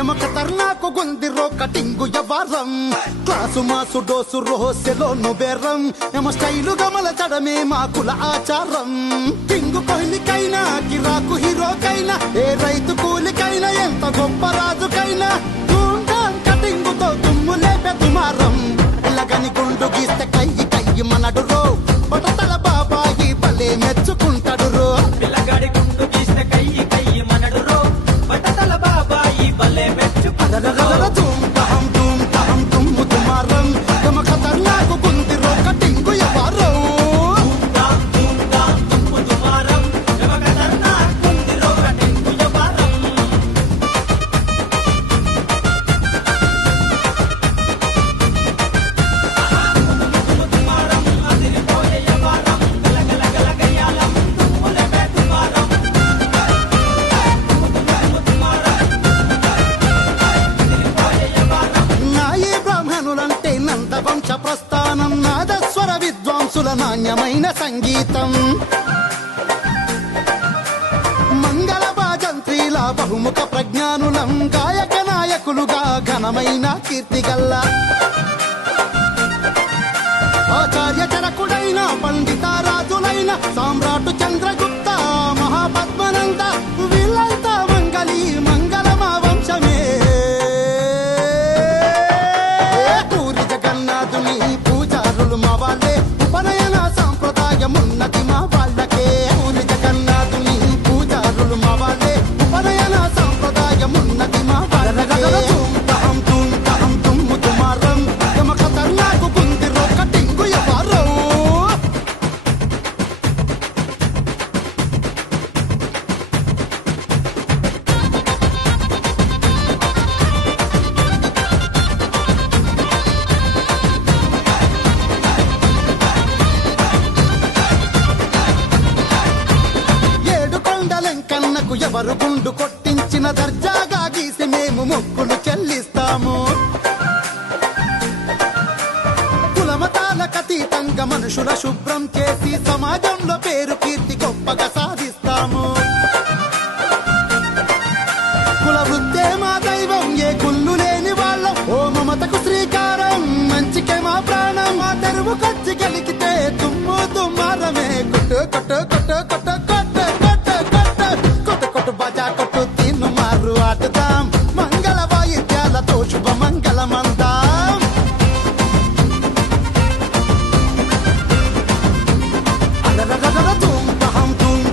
ఎమ ఖతర్నాకు గుందిరో కటింగు యవారం క్లాసు మాసు డోసు రోసెలో నుబెరం ఎమ స్టైలు గమల చడమే మాకుల ఆచారం కింగు కోహ్లికైనా కిరాకు హీరోకైనా ఏ రైతు కూలికైనా ఎంత గొప్ప రాజుకైనా కటింగుతో తుమ్ము లేపే దుమారం ఇలాగని గుండు గీస్తే కయ్యి కయ్యి మనడు రో బటతల బాబాయి భలే మెచ్చుకుంటాడు రో పిల్లగాడి గుండు గీస్తే కయ్యి కయ్యి మనడు రో బటతల బాబాయి భలే మెచ్చుకుంటాడు ధూమ్ తహం తుమ్ము దుమారం గమ ఖతర్నాకు గుందిరో కటింగు యవారం తుమ్ము దుమారం గమ ఖతర్నాకు గుందిరో కటింగు యవారం వంశ ప్రస్థానం నాదస్వర విద్వాంసుల నాణ్యమైన సంగీతం మంగళ భాజంత్రీల బహుముఖ ప్రజ్ఞానులం గాయక నాయకులుగా ఘనమైన కీర్తిగల్ల ఆచార్య చరకుడైన పండిత రాజులైన సామ్రాటు చంద్రగుప్త మహాపద్మనంద వీళ్ళంతా మంగళి మంగళమా వంశమే జగన్నాథుని పూజారులు మా వాళ్ళే ఉపనయన సాంప్రదాయమున్నది మా వాళ్ళకే పూరి జగన్నాథుని పూజారులు మా వాళ్ళే ఉపనయన సాంప్రదాయమున్నది మా వాళ్ళకే ధూమ్ తహం తుమ్ము దుమారం గమ ఖతర్నాకు గుందిరో కటింగు యవారం కన్నకు ఎవరు గుండు కొట్టించిన దర్జాగా గీసి మేము మొక్కులు చెల్లిస్తాము కులమతాలకు అతీతంగా మనుషుల శుభ్రం చేసి సమాజంలో పేరు కీర్తి గొప్పగా సాధిస్తాము కుల వృత్తే మా దైవం ఏ కుళ్ళు లేని వాళ్ళం ఓ మమతకు శ్రీకారం మంచికే మా ప్రాణం మా తెరువు కచ్చి గెలికితే తుమ్ము దుమ్మారమే కొట్టు కొట్టు కొట్టు కొట్టు బజా కొట్టు తిన్ను మారు ఆటుదాం మంగళ వాయిద్యాలతో శుభ మంగళమందాం ధూమ్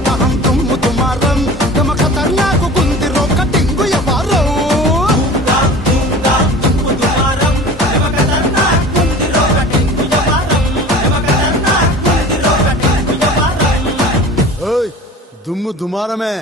తహం తుమ్ము దుమారం గమ ఖతర్నాకు గుందిరో కటింగు యవారం తుమ్ము దుమారం గమ ఖతర్నాకు గుందిరో కటింగు యవారం గమ ఖతర్నాకు గుందిరో కటింగు యవారం ఓయ్ దుమ్ము దుమారమే